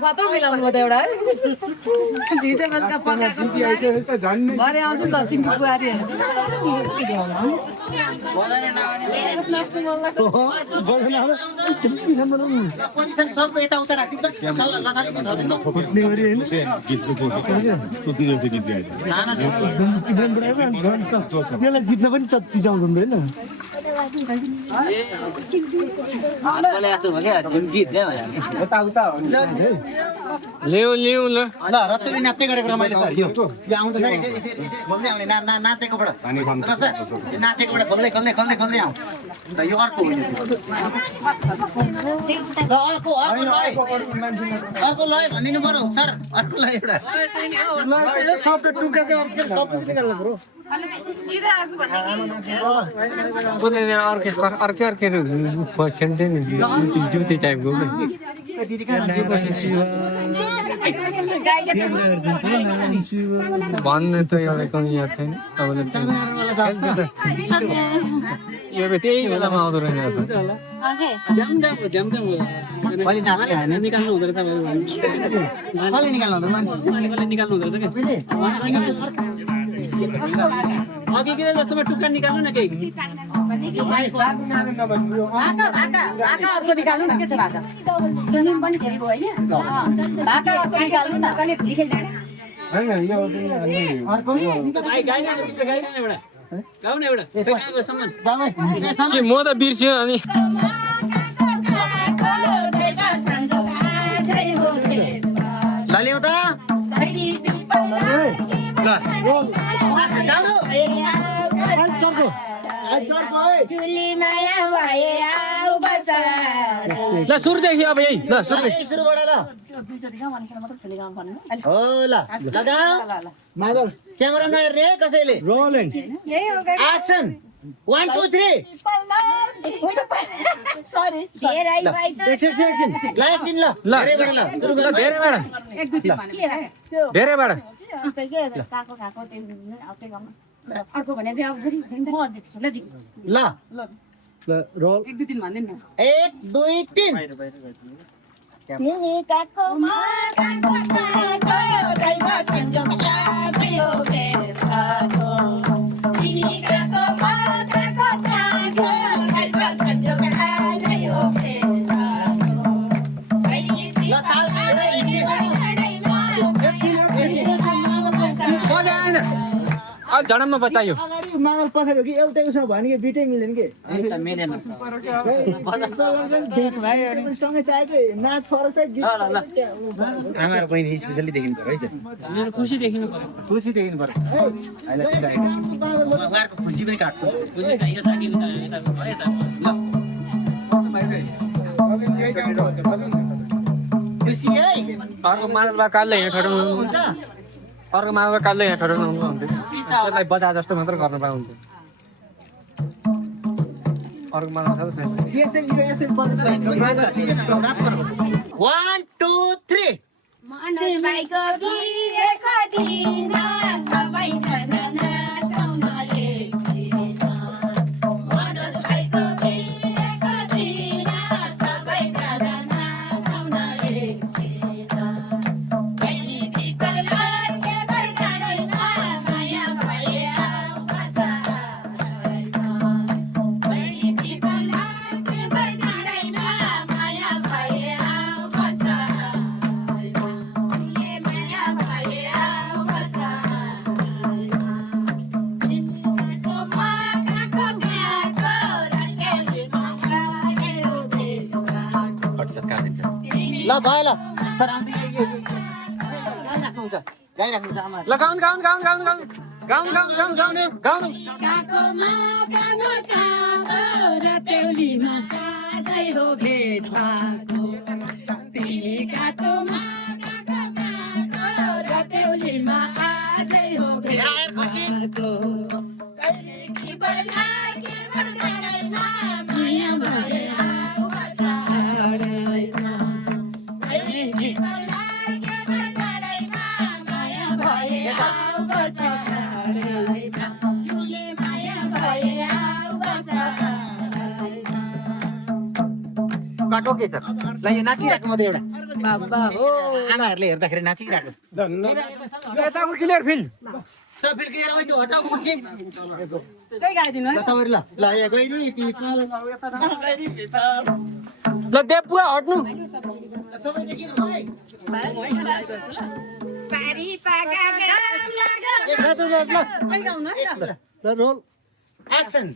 खतरा मिलाउनु त एउटा दिउँसो बेलुका पकाएको भरे आउँछु नि त सिङ्गी बुहारी जित्न पनि चिचाउँछ हुँदैन ल्याउ ल्याउ ल ल रत्तले नाच्दै गरेको रमाइलो छ यो आउँदाखेरि बोल्दै आउने नाचेकोबाट नाचेकोबाट खोल्दै खोल्दै खोल्दै खोल्दै आउँ अन्त यो अर्को हो ल अर्को लय भनिदिनु पर्यो सर अर्को लय एउटा शब्द टुक्का चाहिँ शब्द चाहिँ निकाल्नु पर्यो अर्कै खेल्थ्यो नि जुती टाइपको भन्ने त एउटा कमी याद छैन तपाईँले त्यही बेलामा आउँदो रहेछ अघि के जस्तोमा टुक्का निकाल्नु न केही अर्को निकाल्नु न के छ भाका पनि धेरै भयो हैन भाका अर्को निकाल्नु न गाउन एउटा सम्मान के म त बिर्स्यो अनि लल्यौ त ल सुरुदेखि अब यही ल सुरुबाट ल हो ल लगाऊ मादल क्यामेरा नहेर्ने कसैले रोलिङ एक्सन 1 2 3 सरी एकछिन ल एकछिन ल ल धेरैबाट ल सुरु ल धेरैबाट एक दुई तीन भने धेरैबाट अर्को भने फेरि अब फेरि ल ल रोल एक दुई तीन भन्दैन 1 2 3 तिमी काको मा काको काको दैवा संजम जायो बेरको तिमी काको मा काको काको दैवा संजम जायो मजा आएन अलि झडममा बचायो अगाडि मादल पछाडि कि एउटै उसमा भने कि बिटै मिल्दैन के सँगै चाहिएको नाच फरक छ गीत आमार बहिनी स्पेशली देखिनु पर्यो है त मेरो खुसी देखिनु पर्यो खुसी देखिनु पर्यो उहाँहरूको खुसी पनि काट्छु खुसी चाहिएको थाकेको छ यताको भयो यता खुसी है अर्को मादलबा कालले यहाँ ठटाउनु हुन्छ अर्को मादलबा कालले यहाँ ठटाउनु हुन्थ्यो त्यसलाई बजा जस्तो मात्र गर्न पाउँथ्यो अर्को मादल छ यसरी 1 2 3 मनोज भाइको बिहेको दिन सबैजना नाचौँ एकछिनमा मनोज भाइको बिहेको दिन सबैजना नाचौँ एकछिनमा बहिनी पिपललाई के बरगाडैमा माया भए आऊ बसाइमा बहिनी पिपललाई के बरगाडैमा माया भए आऊ ल भयो ल सर आउँदै गाइराख्नुहुन्छ आमा ल गाउन गाउन गाउन गाउन गाउन गाउन गाउन गाउन गाउन गाउन काकोमा काको काको रतेउलीमा कादै हो भेट भएको तिमी काकोमा काको काको रतेउलीमा आजै हो भेट भएको कहिले कि बर्खाइ के बर्खाडैमा माया भए आऊ बसाडैमा कहिले कि बर्खाइ के बर्खाडैमा माया भए आऊ बसाडैमा तुले माया भए आऊ बसाडैमा काको ओके सर ल यो नाचिरहेको म त एउटा बाबा हो आमाहरूले हेर्दाखेरि नाचिरहेको यताको क्लियर फिल्ड सब फिल्ड क्लियर भयो त्यो हटाउ कुर्सी त्यही गाइदिनु ल तपाईहरु ल यो गइरी पिपल ल देवबुवा हट्नु सबै देखिनु भाइ त्यही गाउनु है त ल रोल एक्सन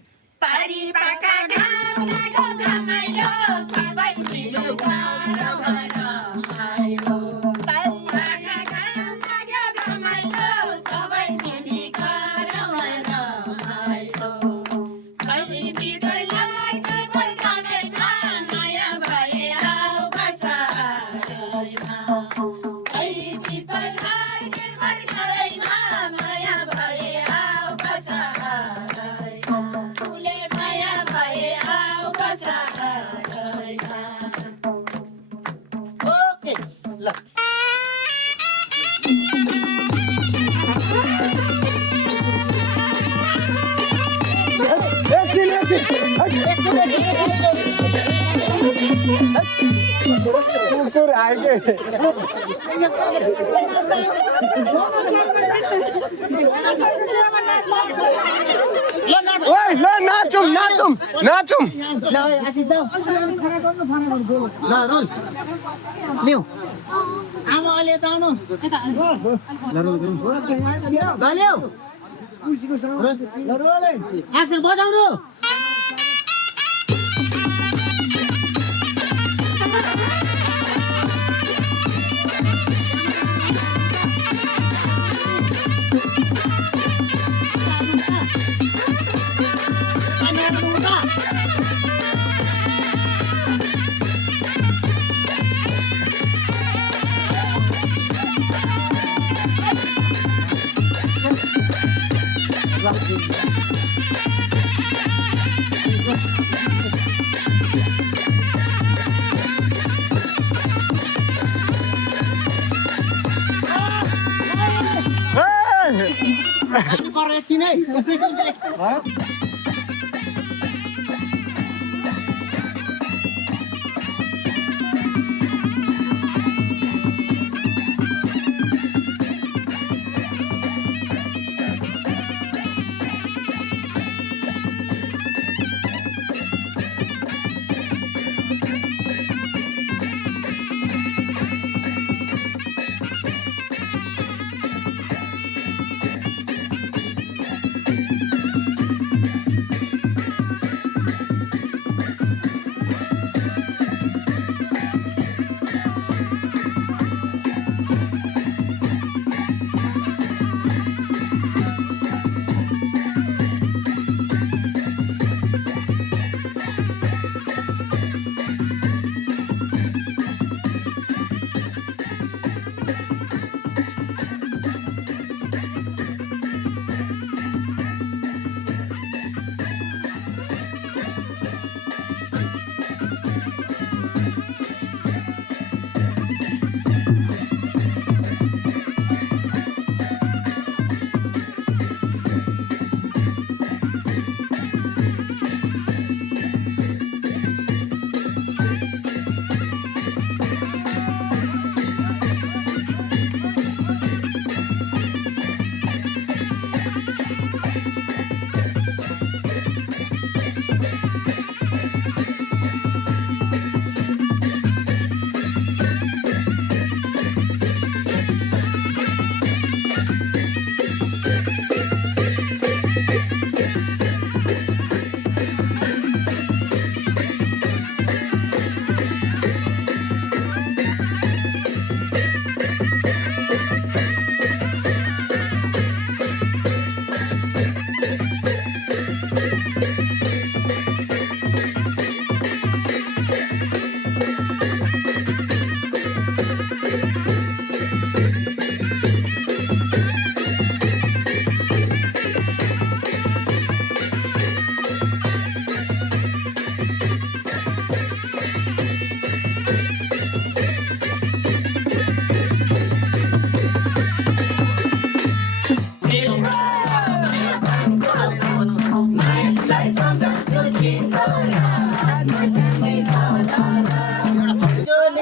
ओके ल नाचौँ नाचौँ नाचौँ ल आसी जाऊ ल रोल न्यू आमा अहिले त आउनु ल ल्याऊ एक्सन बजाउनु कर एकछिन है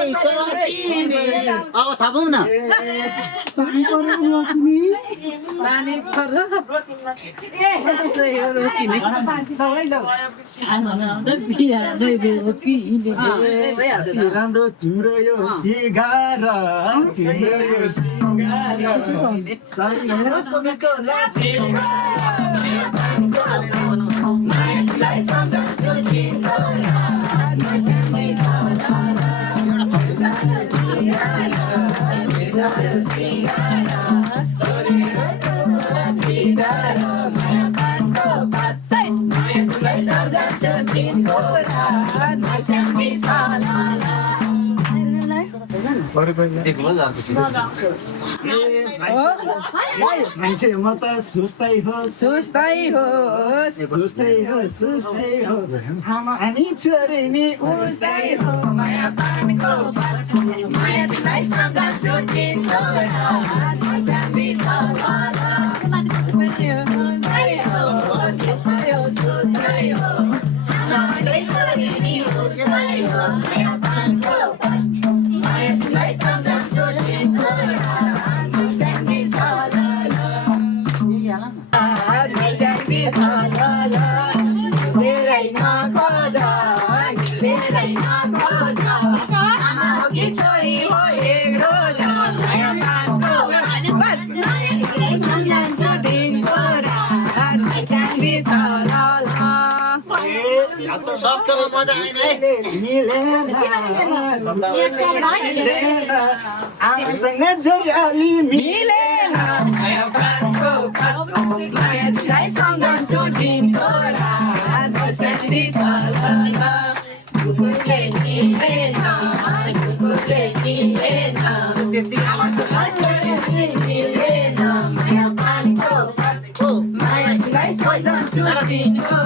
अब छापौँ न पानी पर्यो राम्रो तिम्रो यो सिगार तिम्रो यो सिगार शरीरको लागि मान्छे म त सुस्तै हो हामी छोरी नि उस्तै हो माया पानीको माया तिमीलाई सम्झन्छु तिम्रो सक्दो मजा आएन आमासँग जोडियाली मिलेन मिलेन